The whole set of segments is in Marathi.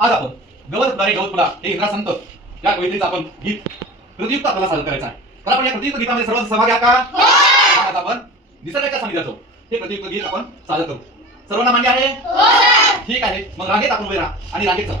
आज आपण गवत फुलारे गवत फुला हे इंद्रा संत या कवितेचं आपण गीत कृतियुक्त आपल्याला सादर करायचं आहे. तर आपण या कृतियुक्त गीतामध्ये सर्व सहभागी आहात का? आज आपण निसर्गाच्या सानिध्याचं हे प्रतियुक्त गीत आपण सादर करू. सर्वांना मान्य आहे? ठीक आहे. मग रांगेत आपण उभे राहा आणि रांगेत चला.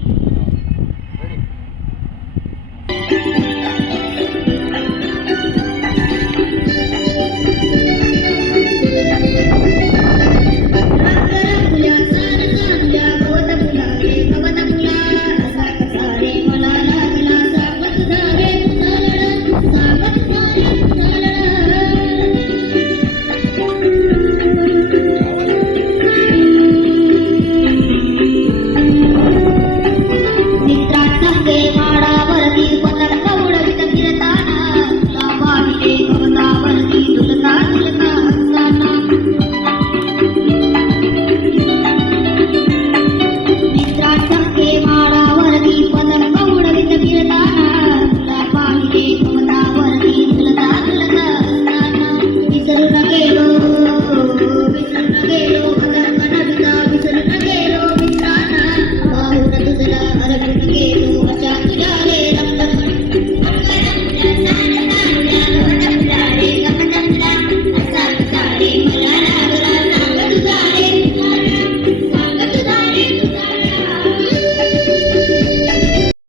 भारत के